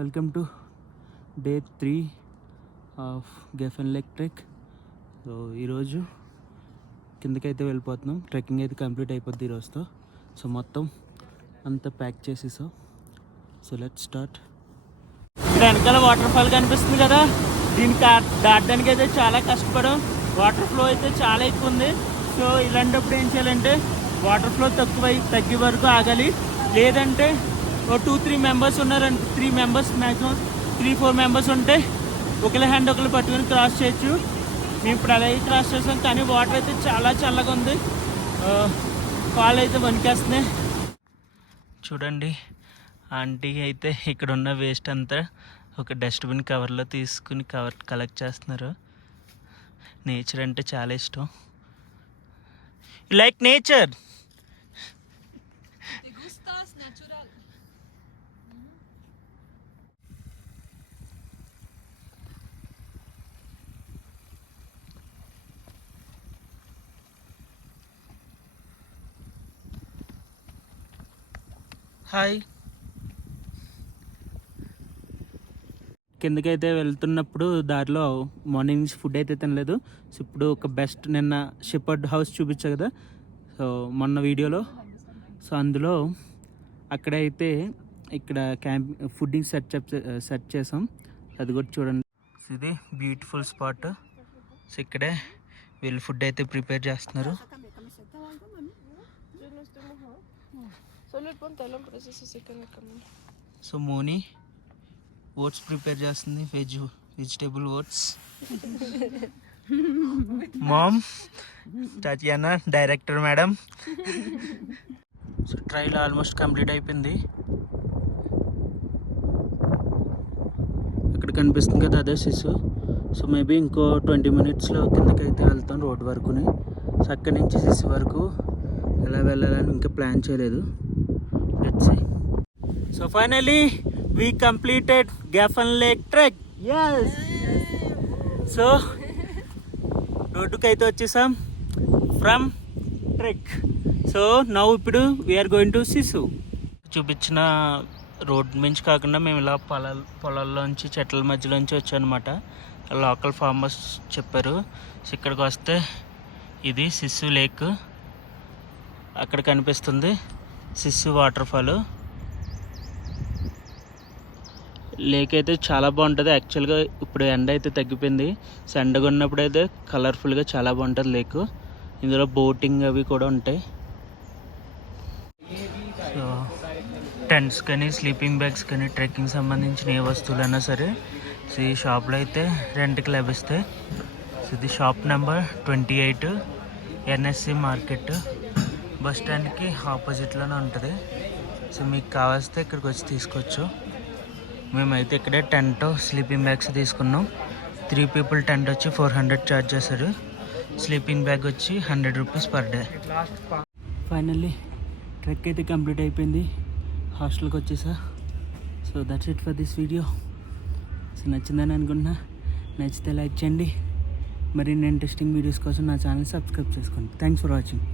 Welcome to day 3 of Geffon lake trek. So ఈరోజు కిందకైతే వెళ్ళిపోతున్నాం. ట్రెక్కింగ్ అయితే కంప్లీట్ అయిపోద్ది ఈరోజుతో. సో మొత్తం అంతా ప్యాక్ చేసేసాం. So let's start. ఇక్కడ వెనకాల వాటర్ ఫాల్ కనిపిస్తుంది కదా, దీన్ని దాటడానికి అయితే చాలా కష్టపడాం. వాటర్ ఫ్లో అయితే చాలా ఎక్కువ ఉంది. సో ఇలాంటప్పుడు ఏం చేయాలంటే వాటర్ ఫ్లో తగ్గే వరకు ఆగాలి. లేదంటే ఓ 2-3 మెంబర్స్ ఉన్నారంటే 3 మెంబర్స్ మ్యాక్సిమం 3-4 మెంబర్స్ ఉంటే ఒకరి హ్యాండ్ ఒకరు పట్టుకొని క్రాస్ చేయొచ్చు. మేము ఇప్పుడు అలాగే క్రాస్ చేసాం, కానీ వాటర్ అయితే చాలా చల్లగా ఉంది. కాళ్ళు అయితే వణికేస్తున్నాయి. చూడండి, ఆంటీ అయితే ఇక్కడ ఉన్న వేస్ట్ అంతా ఒక డస్ట్బిన్ కవర్లో తీసుకుని కలెక్ట్ చేస్తున్నారు. నేచర్ అంటే చాలా ఇష్టం. You like nature? హాయ్. కిందకైతే వెళ్తున్నప్పుడు దారిలో మార్నింగ్ నుంచి ఫుడ్ అయితే తినలేదు. సో ఇప్పుడు ఒక బెస్ట్ నిన్న షెపర్డ్ హౌస్ చూపించా కదా, సో మొన్న వీడియోలో. సో అందులో అక్కడైతే ఇక్కడ ఫుడ్డింగ్ సెట్ చేసాం. అది కూడా చూడండి. ఇది బ్యూటిఫుల్ స్పాట్. సో ఇక్కడే వీళ్ళు ఫుడ్ అయితే ప్రిపేర్ చేస్తున్నారు. సో మోని ఓట్స్ ప్రిపేర్ చేస్తుంది, vegetable oats. Mom Tatiana director madam. So trail almost complete అయిపోయింది. అక్కడ కనిపిస్తుంది కదా అదే సిసు. సో మేబీ ఇంకో 20 మినిట్స్లో కిందకైతే వెళ్తాం రోడ్ వరకుని. సో అక్కడి నుంచి సిసు వరకు ఎలా వెళ్ళాలని ఇంకా ప్లాన్ చేయలేదు. Let's see. So finally we completed Geffon Lake trek. Yes. So రోడ్డుకైతే వచ్చేసాం ఫ్రమ్ ట్రెక్. సో నౌ ఇప్పుడు వీఆర్ గోయింగ్ టు సిసు. చూపించిన రోడ్ నుంచి కాకుండా మేము ఇలా పొలాల్లోంచి చెట్ల మధ్యలోంచి వచ్చామన్నమాట. లోకల్ ఫార్మర్స్ చెప్పారు. సో ఇక్కడికి వస్తే ఇది సిసు లేక్, అక్కడ కనిపిస్తుంది సిసు వాటర్ ఫాల్. లేక్ అయితే చాలా బాగుంటుంది. యాక్చువల్గా ఇప్పుడు ఎండ అయితే తగ్గిపోయింది. సో ఎండగా ఉన్నప్పుడు అయితే కలర్ఫుల్గా చాలా బాగుంటుంది లేక్. ఇందులో బోటింగ్ అవి కూడా ఉంటాయి. సో టెంట్స్ కానీ స్లీపింగ్ బ్యాగ్స్ కానీ ట్రెక్కింగ్ సంబంధించిన ఏ వస్తువులైనా సరే సో ఈ షాప్లో అయితే రెంట్కి లభిస్తాయి. సో ఇది shop number 28 NSC market, bus స్టాండ్కి ఆపోజిట్లోనే ఉంటుంది. సో మీకు కావాల్సితే ఇక్కడికి వచ్చి తీసుకోవచ్చు. మేమైతే ఇక్కడే టెంట్ స్లీపింగ్ బ్యాగ్స్ తీసుకున్నాం. 3 పీపుల్ టెంట్ వచ్చి 400 ఛార్జ్ చేశారు. స్లీపింగ్ బ్యాగ్ వచ్చి 100 rupees per day. Finally trek అయితే కంప్లీట్ అయిపోయింది. హాస్టల్కి వచ్చేసా. So that's it for this video. So నచ్చిందని అనుకుంటున్నా. నచ్చితే లైక్ చేయండి. మరిన్ని ఇంట్రెస్టింగ్ వీడియోస్ కోసం నా ఛానల్ సబ్స్క్రైబ్ చేసుకోండి. Thanks for watching.